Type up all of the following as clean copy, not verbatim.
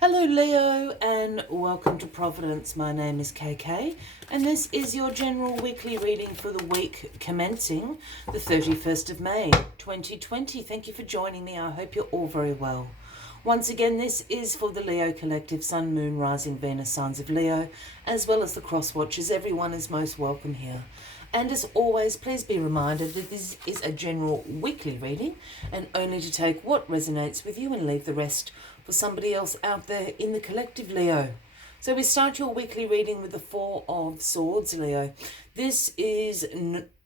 Hello Leo and welcome to Providence. My name is KK and this is your general weekly reading for the week commencing the 31st of May 2020. Thank you for joining me. I hope you're all very well. Once again, this is for the Leo Collective, Sun, Moon, Rising, Venus, signs of Leo, as well as the cross watchers. Everyone is most welcome here. And as always, please be reminded that this is a general weekly reading and only to take what resonates with you and leave the rest for somebody else out there in the collective, Leo. So we start your weekly reading with the Four of Swords, Leo. This is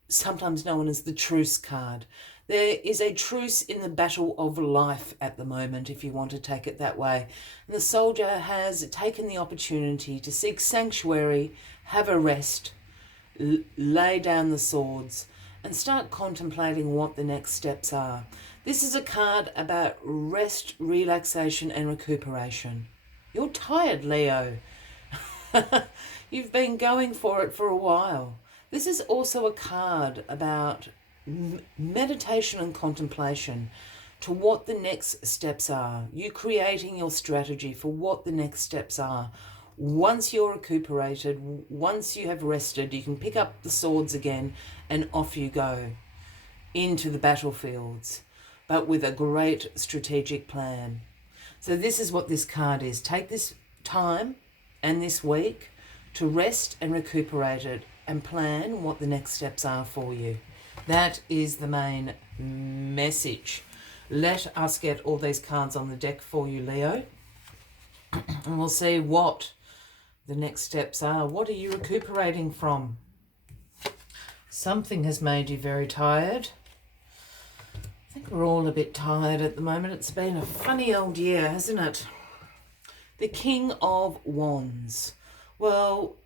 sometimes known as the truce card. There is a truce in the battle of life at the moment, if you want to take it that way. And the soldier has taken the opportunity to seek sanctuary, have a rest, lay down the swords and start contemplating what the next steps are. This is a card about rest, relaxation and recuperation. You're tired, Leo. You've been going for it for a while. This is also a card about meditation and contemplation to what the next steps are. You creating your strategy for what the next steps are. Once you're recuperated, once you have rested, you can pick up the swords again and off you go into the battlefields, but with a great strategic plan. So this is what this card is. Take this time and this week to rest and recuperate it and plan what the next steps are for you. That is the main message. Let us get all these cards on the deck for you, Leo, and we'll see what the next steps are. What are you recuperating from? Something has made you very tired. I think we're all a bit tired at the moment. It's been a funny old year, hasn't it? The King of Wands. Well,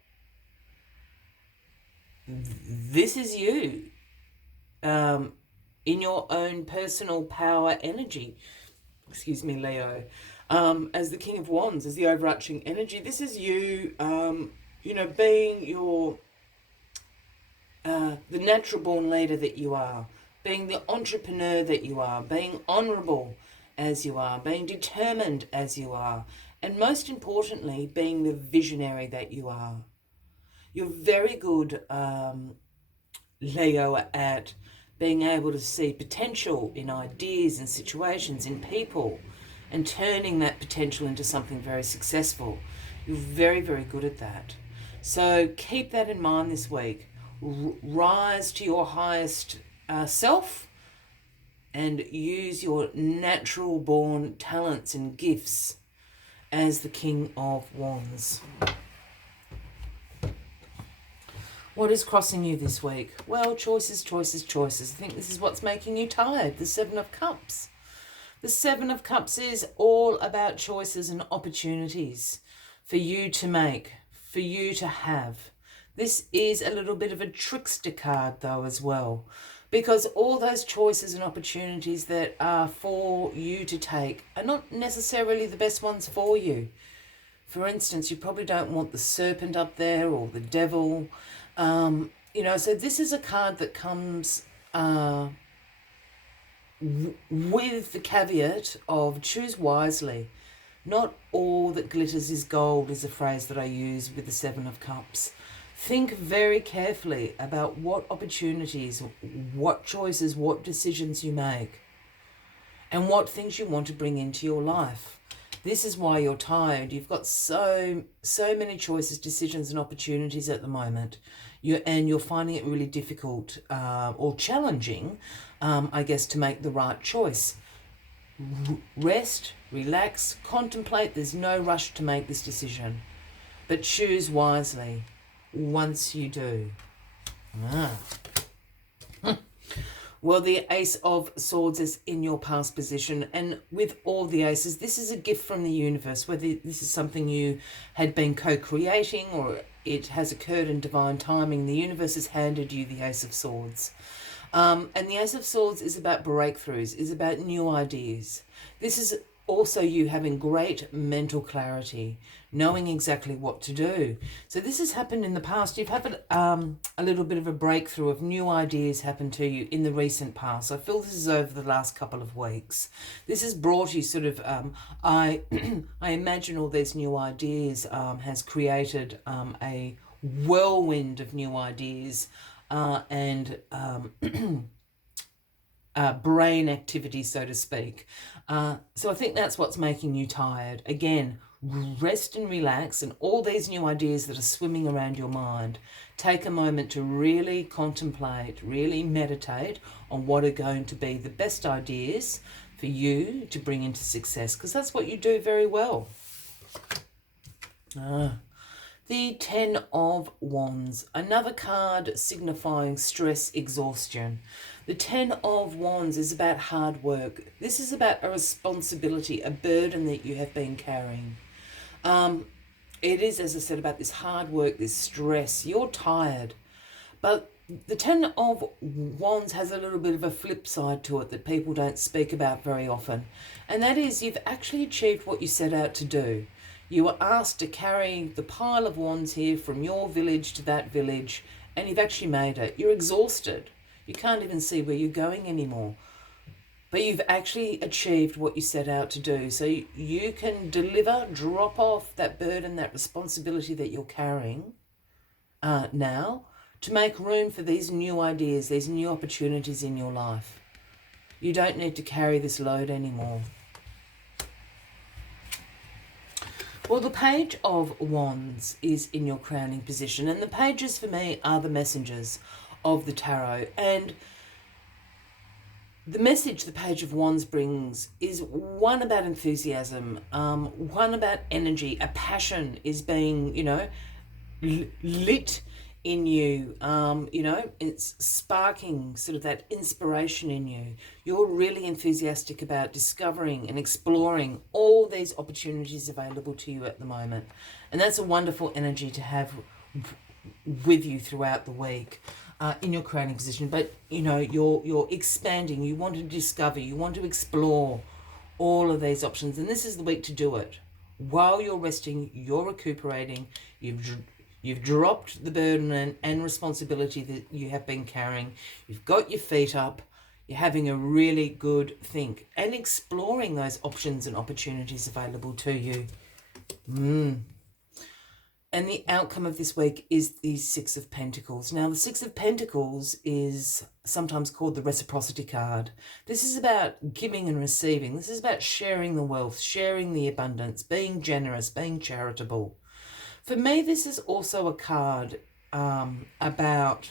this is you in your own personal power energy. Excuse me, Leo. As the King of Wands, as the overarching energy. This is you, being your, the natural born leader that you are, being the entrepreneur that you are, being honourable as you are, being determined as you are, and most importantly, being the visionary that you are. You're very good, Leo, at being able to see potential in ideas and situations, in people, and turning that potential into something very successful. You're very, very good at that. So keep that in mind this week. Rise to your highest self and use your natural born talents and gifts as the King of Wands. What is crossing you this week? Well, choices, choices, choices. I think this is what's making you tired. The Seven of Cups. The Seven of Cups is all about choices and opportunities for you to make, for you to have. This is a little bit of a trickster card though as well, because all those choices and opportunities that are for you to take are not necessarily the best ones for you. For instance, you probably don't want the serpent up there or the devil. So this is a card that comes with the caveat of choose wisely. Not all that glitters is gold is a phrase that I use with the Seven of Cups. Think very carefully about what opportunities, what choices, what decisions you make, and what things you want to bring into your life. This is why you're tired. You've got so many choices, decisions, and opportunities at the moment. You're finding it really difficult or challenging, I guess, to make the right choice. Rest, relax, contemplate. There's no rush to make this decision, but choose wisely once you do. Well, the Ace of Swords is in your past position, and with all the aces, this is a gift from the universe, whether this is something you had been co-creating or it has occurred in divine timing. The universe has handed you the Ace of Swords. And the Ace of Swords is about breakthroughs, is about new ideas. This is also you having great mental clarity, knowing exactly what to do. So this has happened in the past. You've had a little bit of a breakthrough of new ideas happen to you in the recent past. I feel this is over the last couple of weeks. This has brought you sort of, I imagine all these new ideas has created a whirlwind of new ideas and brain activity, so to speak. So I think that's what's making you tired. Again, rest and relax, and all these new ideas that are swimming around your mind, take a moment to really contemplate, really meditate on what are going to be the best ideas for you to bring into success, because that's what you do very well. The Ten of Wands, another card signifying stress, exhaustion. The Ten of Wands is about hard work. This is about a responsibility, a burden that you have been carrying. It is, as I said, about this hard work, this stress. You're tired. But the Ten of Wands has a little bit of a flip side to it that people don't speak about very often. And that is, you've actually achieved what you set out to do. You were asked to carry the pile of wands here from your village to that village, and you've actually made it. You're exhausted. You can't even see where you're going anymore. But you've actually achieved what you set out to do. So you can deliver, drop off that burden, that responsibility that you're carrying now, to make room for these new ideas, these new opportunities in your life. You don't need to carry this load anymore. Well, the Page of Wands is in your crowning position, and the pages for me are the messengers of the tarot. And the message the Page of Wands brings is one about enthusiasm, one about energy. A passion is being, lit in you. It's sparking sort of that inspiration in you. You're really enthusiastic about discovering and exploring all these opportunities available to you at the moment. And that's a wonderful energy to have with you throughout the week in your crowning position. But, you're expanding. You want to discover. You want to explore all of these options. And this is the week to do it. While you're resting, you're recuperating, You've dropped the burden and responsibility that you have been carrying. You've got your feet up. You're having a really good think and exploring those options and opportunities available to you. And the outcome of this week is the Six of Pentacles. Now, the Six of Pentacles is sometimes called the reciprocity card. This is about giving and receiving. This is about sharing the wealth, sharing the abundance, being generous, being charitable. For me, this is also a card about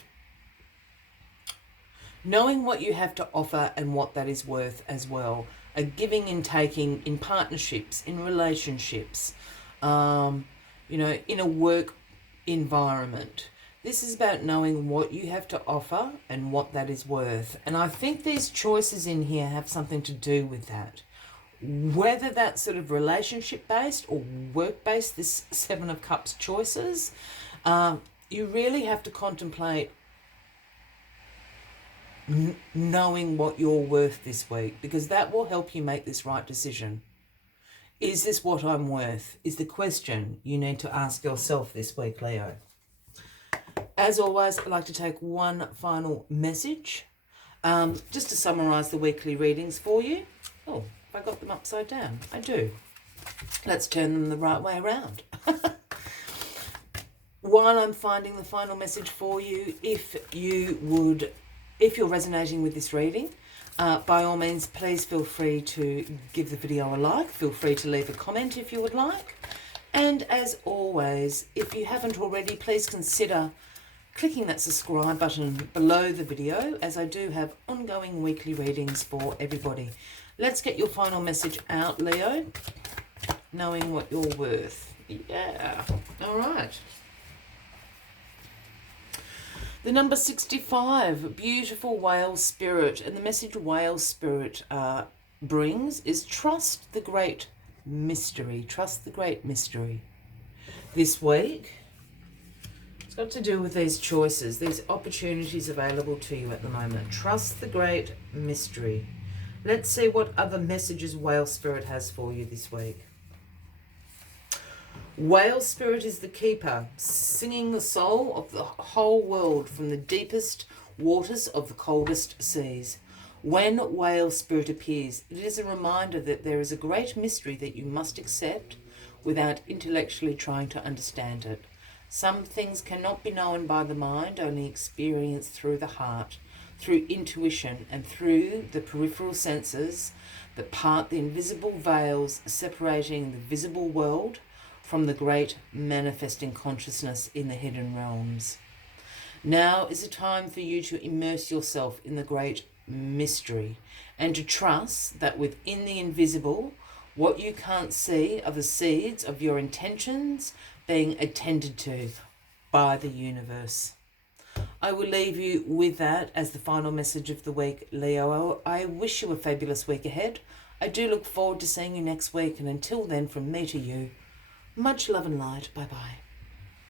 knowing what you have to offer and what that is worth as well. A giving and taking in partnerships, in relationships, in a work environment. This is about knowing what you have to offer and what that is worth. And I think these choices in here have something to do with that. Whether that's sort of relationship-based or work-based, this Seven of Cups choices, you really have to contemplate knowing what you're worth this week, because that will help you make this right decision. Is this what I'm worth? Is the question you need to ask yourself this week, Leo. As always, I'd like to take one final message, just to summarise the weekly readings for you. Oh, I got them upside down. I do. Let's turn them the right way around. While I'm finding the final message for you, if you're resonating with this reading, by all means, please feel free to give the video a like. Feel free to leave a comment if you would like. And as always, if you haven't already, please consider clicking that subscribe button below the video, as I do have ongoing weekly readings for everybody. Let's get your final message out, Leo. Knowing what you're worth. Yeah. All right. The number 65, beautiful whale spirit. And the message whale spirit brings is trust the great mystery. Trust the great mystery. This week, it's got to do with these choices, these opportunities available to you at the moment. Trust the great mystery. Let's see what other messages Whale Spirit has for you this week. Whale Spirit is the keeper, singing the soul of the whole world from the deepest waters of the coldest seas. When Whale Spirit appears, it is a reminder that there is a great mystery that you must accept without intellectually trying to understand it. Some things cannot be known by the mind, only experienced through the heart, through intuition, and through the peripheral senses that part the invisible veils separating the visible world from the great manifesting consciousness in the hidden realms. Now is a time for you to immerse yourself in the great mystery and to trust that within the invisible, what you can't see are the seeds of your intentions being attended to by the universe. I will leave you with that as the final message of the week, Leo. I wish you a fabulous week ahead. I do look forward to seeing you next week, and until then, from me to you, much love and light. Bye-bye.